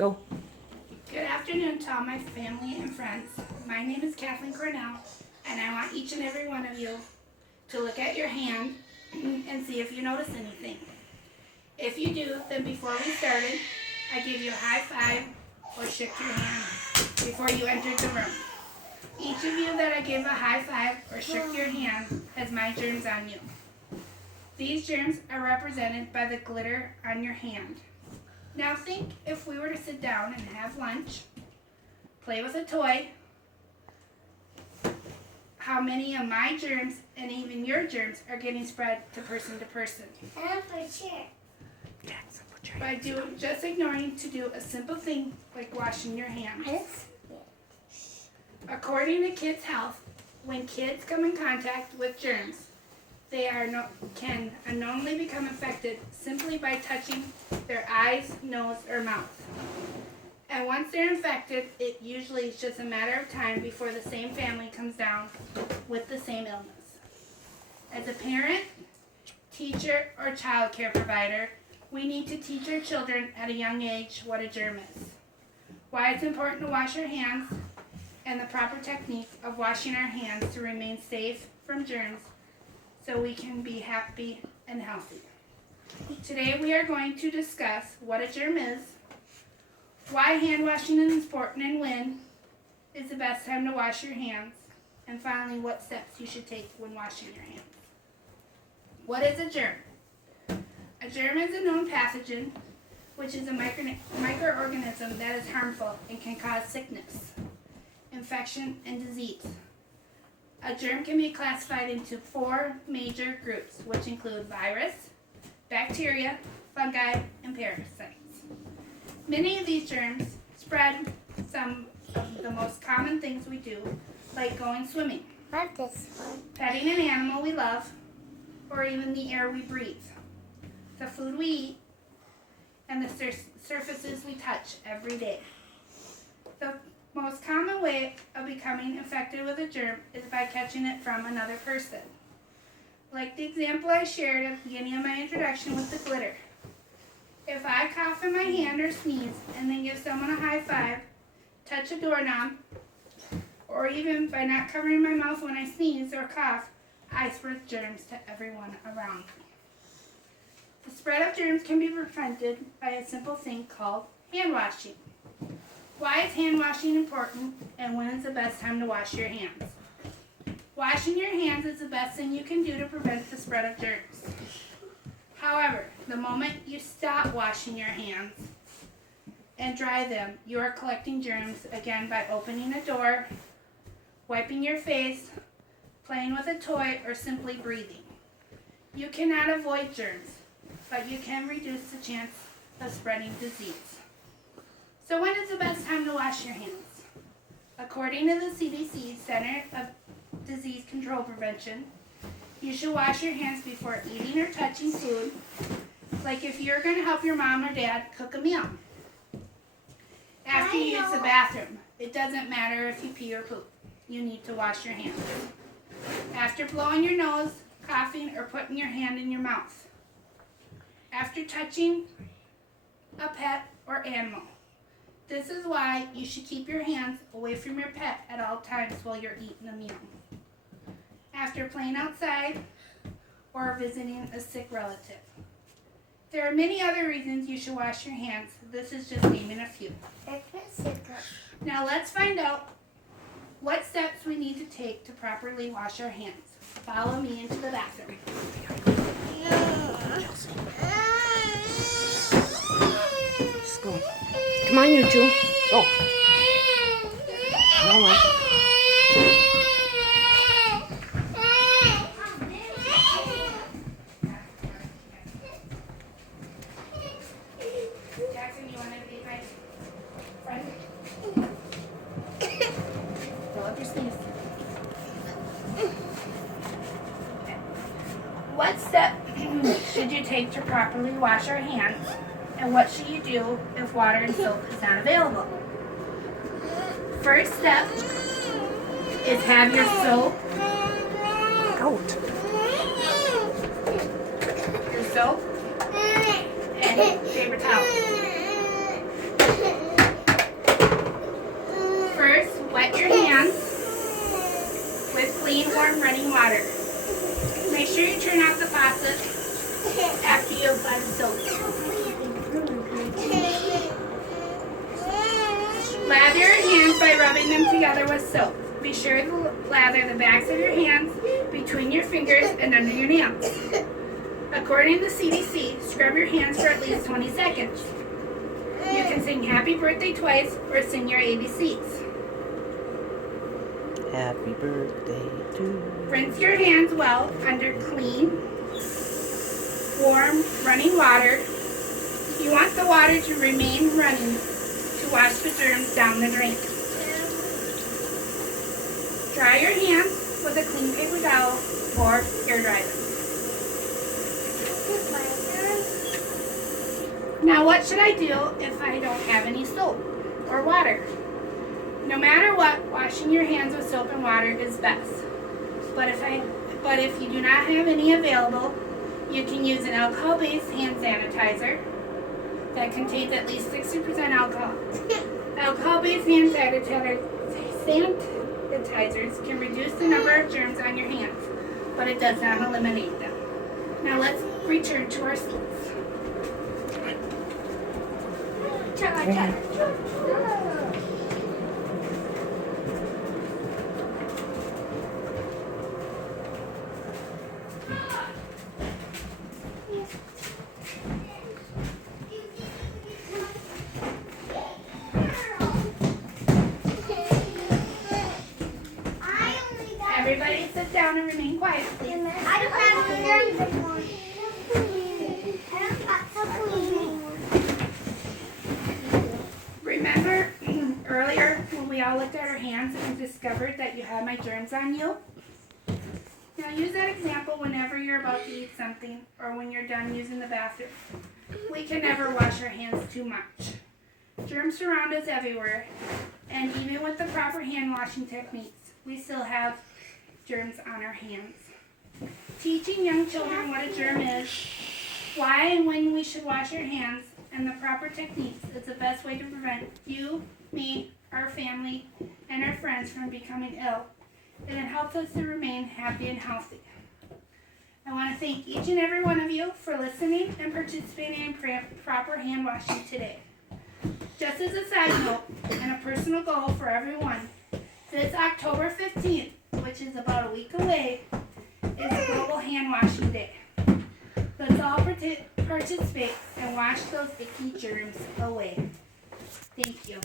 Go. Good afternoon to all my family and friends. My name is Kathleen Cornell, and I want each and every one of you to look at your hand and see if you notice anything. If you do, then before we started, I gave you a high five or shook your hand before you entered the room. Each of you that I gave a high five or shook your hand has my germs on you. These germs are represented by the glitter on your hand. Now think if we were to sit down and have lunch, play with a toy, how many of my germs and even your germs are getting spread to person. By just ignoring to do a simple thing like washing your hands. According to Kids Health, when kids come in contact with germs, they can unknowingly become infected simply by touching their eyes, nose, or mouth. And once they're infected, it usually is just a matter of time before the same family comes down with the same illness. As a parent, teacher, or child care provider, we need to teach our children at a young age what a germ is, why it's important to wash our hands, and the proper technique of washing our hands to remain safe from germs so we can be happy and healthy. Today we are going to discuss what a germ is, why hand washing is important and when is the best time to wash your hands, and finally what steps you should take when washing your hands. What is a germ? A germ is a known pathogen, which is a microorganism that is harmful and can cause sickness, infection, and disease. A germ can be classified into 4 major groups, which include virus, bacteria, fungi, and parasites. Many of these germs spread some of the most common things we do, like going swimming, petting an animal we love, or even the air we breathe, the food we eat, and the surfaces we touch every day. The most common way of becoming infected with a germ is by catching it from another person. Like the example I shared at the beginning of my introduction with the glitter. If I cough in my hand or sneeze and then give someone a high five, touch a doorknob, or even by not covering my mouth when I sneeze or cough, I spread germs to everyone around me. The spread of germs can be prevented by a simple thing called hand washing. Why is hand washing important, and when is the best time to wash your hands? Washing your hands is the best thing you can do to prevent the spread of germs. However, the moment you stop washing your hands and dry them, you are collecting germs again by opening a door, wiping your face, playing with a toy, or simply breathing. You cannot avoid germs, but you can reduce the chance of spreading disease. So when is the best time to wash your hands? According to the CDC, Center of Disease Control Prevention, you should wash your hands before eating or touching food, like if you're going to help your mom or dad cook a meal. After you use the bathroom, it doesn't matter if you pee or poop, you need to wash your hands. After blowing your nose, coughing, or putting your hand in your mouth. After touching a pet or animal. This is why you should keep your hands away from your pet at all times while you're eating a meal. After playing outside or visiting a sick relative. There are many other reasons you should wash your hands. This is just naming a few. Now let's find out what steps we need to take to properly wash our hands. Follow me into the bathroom. Just go. Come on, you two. Go. Go on. Jackson, you want to be my friend? Fill up your sleeves. What step should you take to properly wash our hands? And what should you do if water and soap is not available? First step is have your soap, your soap, and paper towel. rubbing them together with soap. Be sure to lather the backs of your hands, between your fingers, and under your nails. According to the CDC, scrub your hands for at least 20 seconds. You can sing happy birthday twice or sing your ABCs. Happy birthday to you. Rinse your hands well under clean, warm, running water. You want the water to remain running to wash the germs down the drain. Dry your hands with a clean paper towel or hair dryer. Now what should I do if I don't have any soap or water? No matter what, washing your hands with soap and water is best. But if you do not have any available, you can use an alcohol-based hand sanitizer that contains at least 60% alcohol. Alcohol-based hand sanitizers can reduce the number of germs on your hands, but it does not eliminate them. Now let's return to our seats. Everybody sit down and remain quiet, please. I don't have germs anymore. I don't got soap anymore. Remember earlier when we all looked at our hands and discovered that you had my germs on you? Now use that example whenever you're about to eat something or when you're done using the bathroom. We can never wash our hands too much. Germs surround us everywhere, and even with the proper hand washing techniques, we still have germs on our hands. Teaching young children what a germ is, why and when we should wash our hands, and the proper techniques is the best way to prevent you, me, our family, and our friends from becoming ill, and it helps us to remain happy and healthy. I want to thank each and every one of you for listening and participating in proper hand washing today. Just as a side note and a personal goal for everyone, this October 15th, which is about a week away, is Global Hand Washing Day. Let's all participate and wash those icky germs away. Thank you.